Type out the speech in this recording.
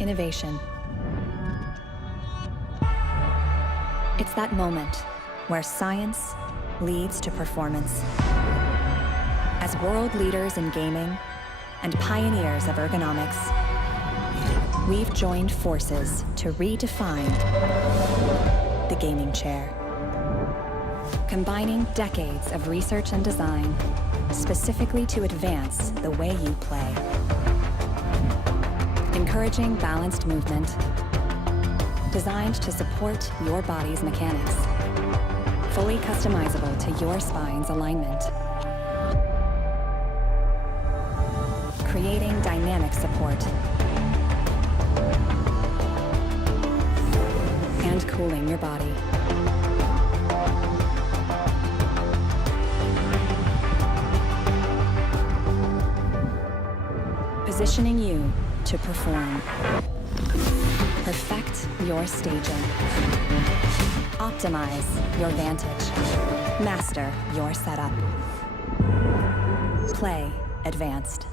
Innovation. It's that moment where science leads to performance. As world leaders in gaming and pioneers of ergonomics, we've joined forces to redefine the gaming chair. Combining decades of research and design specifically to advance the way you play. Encouraging balanced movement, designed to support your body's mechanics. Fully customizable to your spine's alignment. Creating dynamic support. And cooling your body. Positioning you to perform. Perfect your staging. Optimize your vantage. Master your setup. Play advanced.